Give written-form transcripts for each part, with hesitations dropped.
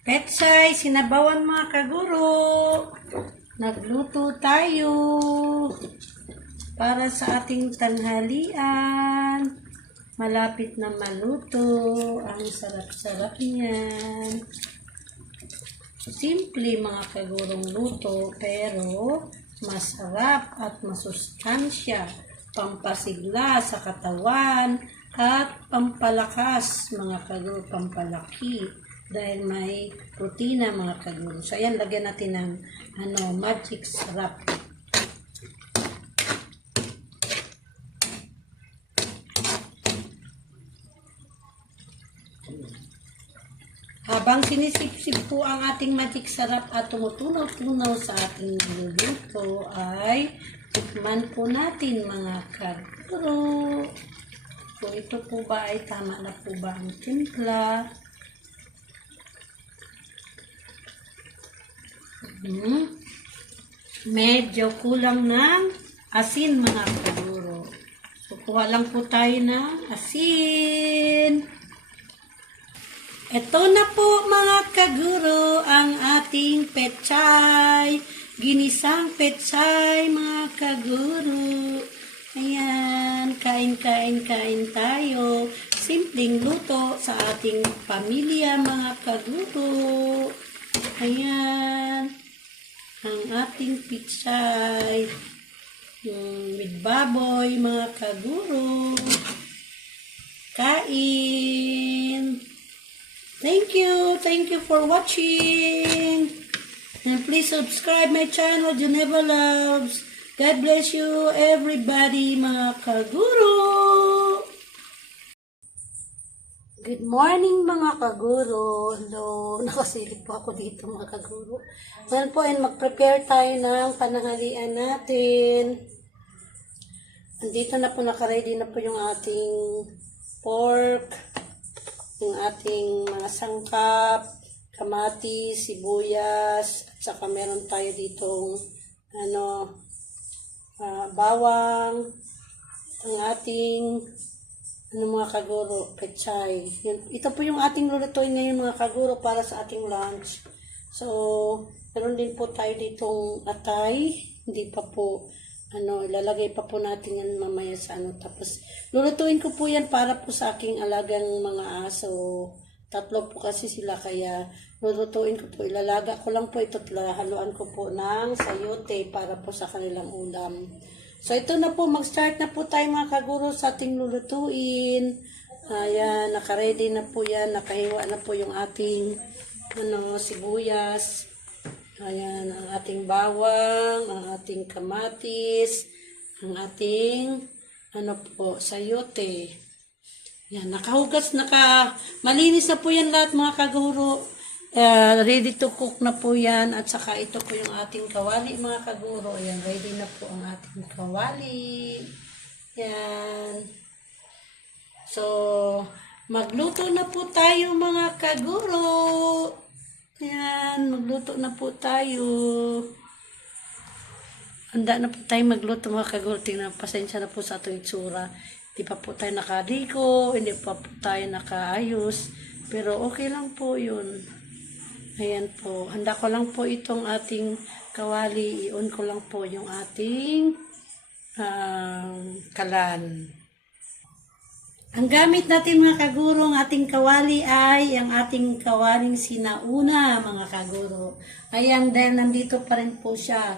Petsay, sinabawan mga kaguro. Nagluto tayo para sa ating tanghalian. Malapit na maluto. Ang sarap-sarap niyan. Simple mga kagurong luto, pero masarap at masustansya. Pampasigla sa katawan at pampalakas mga kaguro, pampalaki. Dahil may protina mga kaguro. So ayan, lagyan natin ng magic syrup. Habang sinisip-sip po ang ating magic syrup at tumutunaw-tunaw sa ating niluluto ay tikman po natin mga kaguro. So ito po ba ay tama na po ba ang timpla? Medyo kulang ng asin mga kaguro. So kuha lang po tayo ng asin. Ito na po mga kaguro ang ating pechay. Ginisang pechay mga kaguro. Ayan, kain tayo. Simpleng luto sa ating pamilya mga kaguro. Ayan, ang ating pechay. With baboy mga kaguro. Kain. Thank you for watching. And please subscribe my channel, Geneva Loves. God bless you everybody mga kaguro. Good morning mga kaguro. Hello, nakasilip po ako dito mga kaguro. Ngayon po ay mag-prepare tayo ng pananghalian natin. Andito na po, naka-ready na po yung ating pork, yung ating mga sangkap, kamatis, sibuyas, at saka meron tayo ditong bawang, ang ating mga kaguro, pechay. Ito po yung ating lulutuin ngayon mga kaguro para sa ating lunch. So, meron din po tayo ditong atay, hindi pa po ilalagay pa po natin yan mamaya sa tapos lulutuin ko po yan para po sa aking alagang mga aso. Tatlo po kasi sila, kaya lulutuin ko po, ilalaga ko lang po ito, haluan ko po ng sayote para po sa kanilang ulam. So ito na po, mag-start na po tayo mga kaguro sa ating lulutuin. Ayan, naka-ready na po yan, nakahiwa na po yung ating sibuyas. Ayan, ang ating bawang, ang ating kamatis, ang ating sayote. Yan, nakahugas, malinis na po yan lahat mga kaguro. Ready to cook na po yan. At saka ito po yung ating kawali mga kaguro. Ayan, ready na po ang ating kawali. Yan. So, magluto na po tayo mga kaguro. Ayan, magluto na po tayo. Handa na po tayo magluto mga kaguro. Tingnan, pasensya na po sa ating itsura. Hindi pa po tayo nakadiko, hindi pa po tayo nakaayos. Pero okay lang po yun. Ayan po. Handa ko lang po itong ating kawali. I-on ko lang po yung ating kalan. Ang gamit natin mga kaguro, ang ating kawali ay ang ating kawaling sinauna mga kaguro. Ayan, dahil nandito pa rin po siya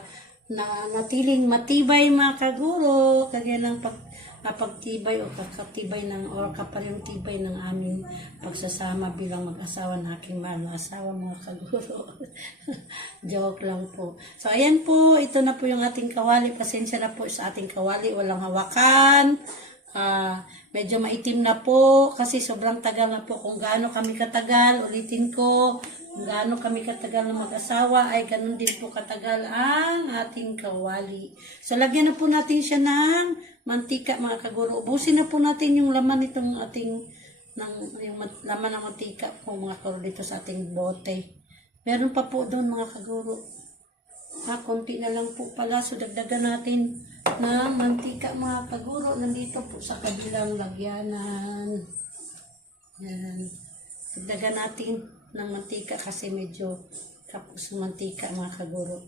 na natiling matibay mga kaguro, kagaya ng pagtibay o kakatibay or kapalimtibay ng aming pagsasama bilang mag-asawa na aking mahal na asawa mga kaguro. Joke lang po. So ayan po, ito na po yung ating kawali. Pasensya na po sa ating kawali, walang hawakan. Medyo maitim na po kasi sobrang tagal na po. Kung gaano kami katagal, ulitin ko, kung gaano kami katagal na mag-asawa ay ganun din po katagal ang ating kawali. So lagyan na po natin siya ng mantika mga kaguro. Ubusin na po natin yung laman nitong ating yung laman ng mantika po mga kaguro dito sa ating bote. Meron pa po doon mga kaguro. Konti na lang po pala. So dagdagan natin ng mantika mga kaguro. Nandito po sa kabilang lagyanan. Yan. Dagdagan natin ng mantika kasi medyo kapos ng mantika mga kaguro.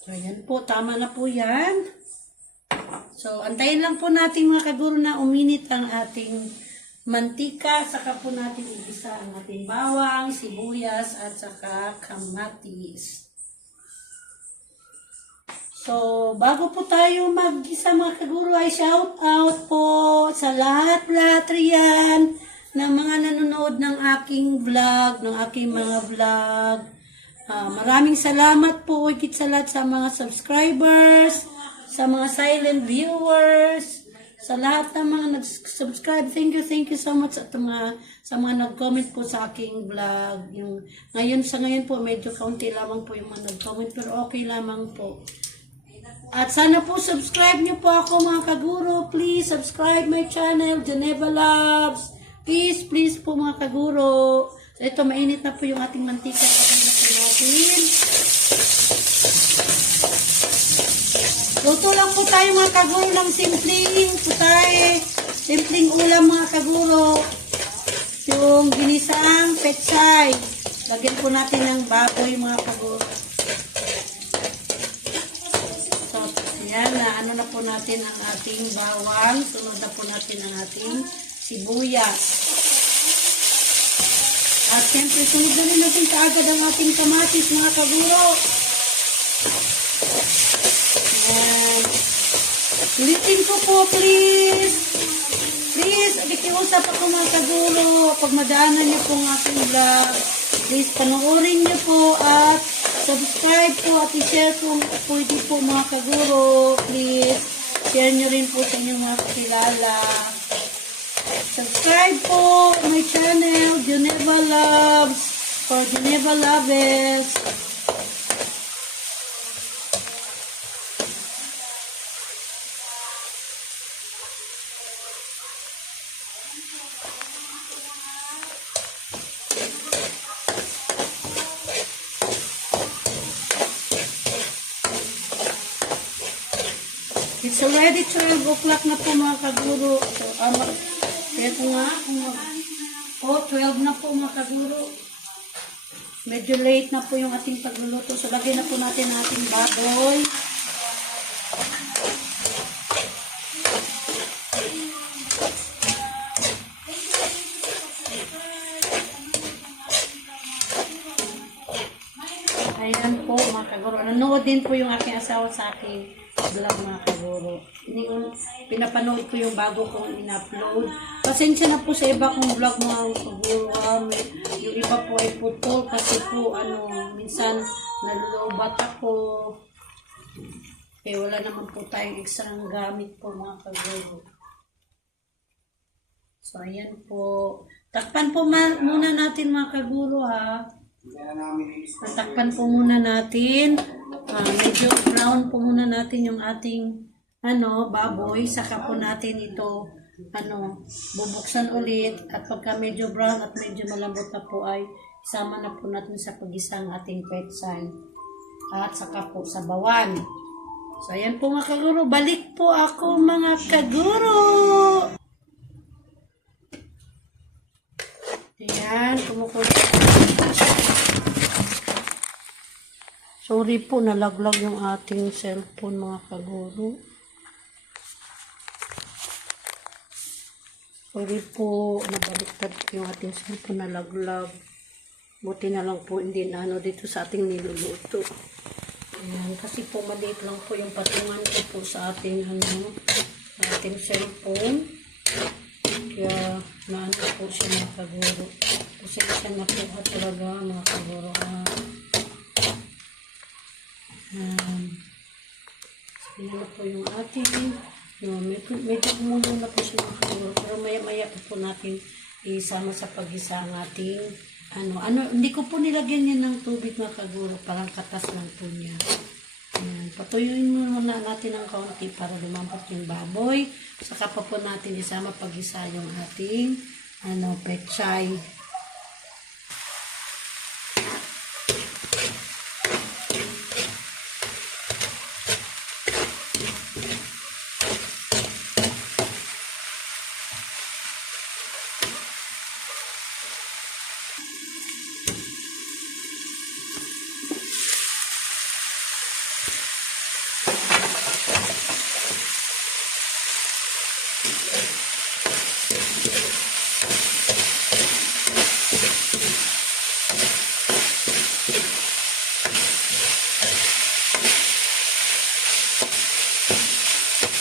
So, yan po. Tama na po yan. So, antayin lang po natin mga kaguro na uminit ang ating mantika. Saka po natin igisa ang ating bawang, sibuyas, at saka kamatis. So, bago po tayo mag-gisa mga kaguro ay shout out po sa lahat-lahat riyan ng mga nanonood ng aking vlog, ng aking mga vlog. Maraming salamat po higit sa lahat sa mga subscribers, sa mga silent viewers, sa lahat ng mga nag-subscribe. Thank you so much at sa mga nag-comment po sa aking vlog. Sa ngayon po, medyo kaunti lamang po yung mga nag-comment, pero okay lamang po. At sana po subscribe niyo po ako mga kaguro. Please subscribe my channel, Geneva Loves. Please po mga kaguro. So ito, mainit na po yung ating mantika. Natin. Luto lang po tayo mga kaguro ng simpleng ulam mga kaguro. Yung ginisang pechay. Lagyan po natin ng baboy mga kaguro. Yan na, ano na po natin ang ating bawang. Sunod na po natin ang ating sibuyas. At siyempre, sunod na rin natin kaagad ang ating kamatis, mga kaguro. Yan. Ulitin ko po, please. Please, nakikiusap ako mga kaguro. Pag madaanan niyo po ang ating vlog, please panoorin niyo po at subscribe po at i-share po pwede po mga kaguro. Please, share nyo rin po sa inyong mga kakilala. Subscribe po my channel, Geneva Loves, for Geneva Loves. It's already 12 o'clock na po mga kaguro. So, ito nga, 12 na po mga kaguro. Medyo late na po yung ating pagluluto. So, lagyan na po natin ang ating baboy. Ayan po mga kaguro. Nanonood din po yung aking asawa sa aking vlog mga kaguro. Pinapanood ko yung bago kong in-upload. Pasensya na po sa iba kong vlog mga kaguro. Yung iba po ay putol kasi po minsan nalulobat ako. Wala naman po tayong ekstrang gamit po mga kaguro. So ayan po. Takpan po muna natin mga kaguro ha. Takpan po muna natin. Medyo brown po muna natin yung ating baboy. Saka po natin ito bubuksan ulit. At pagka medyo brown at medyo malambot na po ay isama na po natin sa pagisang ating pechay. At saka po sa bawan. So ayan po mga kaguro. Balik po ako mga kaguro. Ayan, kumukulit. Sorry po, nalaglag yung ating cellphone mga kaguro. Sorry po, nabaliktad yung ating cellphone, nalaglag. Buti na lang po, hindi na dito sa ating niluluto. Ayan, kasi po maliit lang po yung patungan ko po sa ating ating cellphone. Kaya naano po siya mga kaguro. Kasi siya nakuha talaga mga kaguro. Yan na po yung ating medyo kumulo na po siya mga kaguro. Pero maya po natin isama sa pag-isa ang ating hindi ko po nilagyan yan ng tubig mga kaguro. Parang katas lang po niya. Patuyuin muna natin ng kaunti para lumambot yung baboy. Saka pa po natin isama pag-isa yung ating pechay.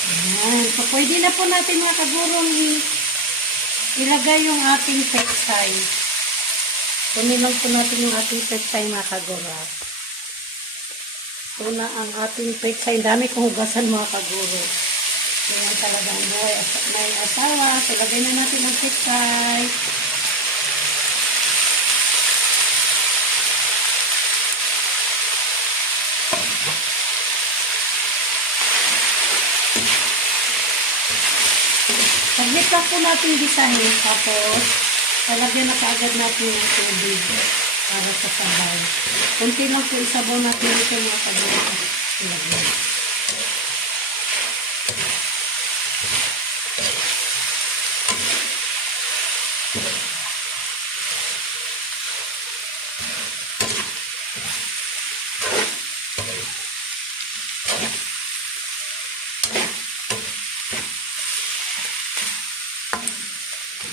Ayan. So, pwede na po natin mga kagurong ilagay yung ating pechay. Kunin lang po natin yung ating pechay mga kaguro. Ito na ang ating pechay. Dami kong hugasan mga kaguro. Yan talagang buhay. May asawa. So, lagay na natin ang pechay. Saglit lang po natin gisahin, tapos talagyan na kaagad natin yung tubig para sa sabaw. Kunti lang po isabaw natin ito mga kaguro. Ilagyan.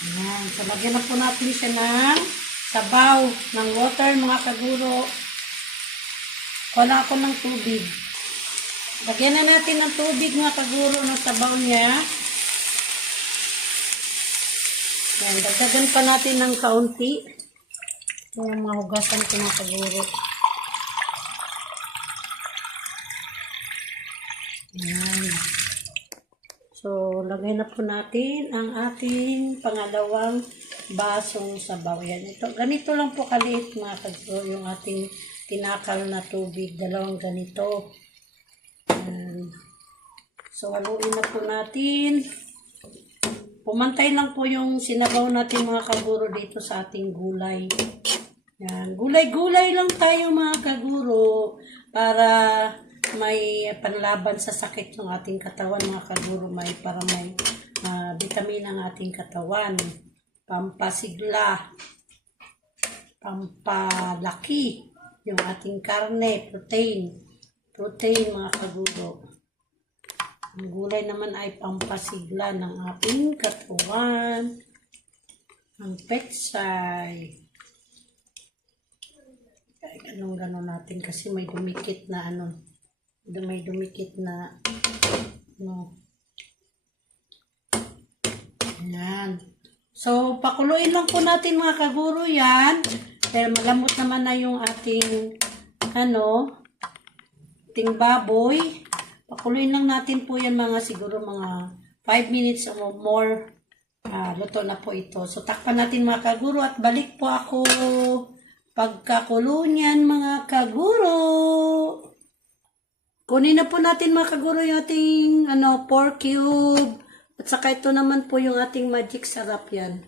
Ayan. So, lagyan na po natin siya ng sabaw, ng water, mga kaguro. Wala ako ng tubig. Lagyan na natin ng tubig, mga kaguro, ng sabaw niya. Ayan. Dagdagan pa natin ng kaunti. Ito yung mga hugasan ko, mga kaguro. Ayan. So, lagay na po natin ang ating pangalawang basong sabaw. Yan. Ito, ganito lang po kaliit mga kaguro yung ating tinakal na tubig. Dalawang ganito. Yan. So, haluin na po natin. Pumantay lang po yung sinabaw natin mga kaguro dito sa ating gulay. Yan. Gulay-gulay lang tayo mga kaguro para may panlaban sa sakit ng ating katawan mga kaguro, para may vitamin ang ating katawan, pampasigla, pampalaki yung ating karne, protein mga kaguro. Ang gulay naman ay pampasigla ng ating katawan, ang pechay. Ganun natin kasi may dumikit na Ayan. So, pakuluin lang po natin mga kaguro yan. Dahil malamot naman na yung ating ating baboy. Pakuluin lang natin po yan siguro mga 5 minutes or more. Luto na po ito. So, takpan natin mga kaguro at balik po ako pagkakulo niyan mga kaguro. Kunin na po natin mga kaguro yung ating pork cube. At saka ito naman po yung ating magic sarap yan.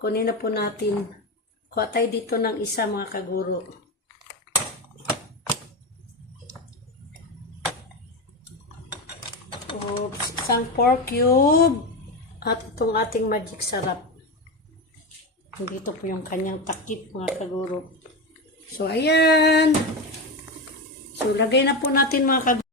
Kunin na po natin. Kuha tayo dito ng isa mga kaguro. Oops, isang pork cube. At itong ating magic sarap. Dito po yung kanyang takip mga kaguro. So ayan. So, lagay na po natin mga kaguro.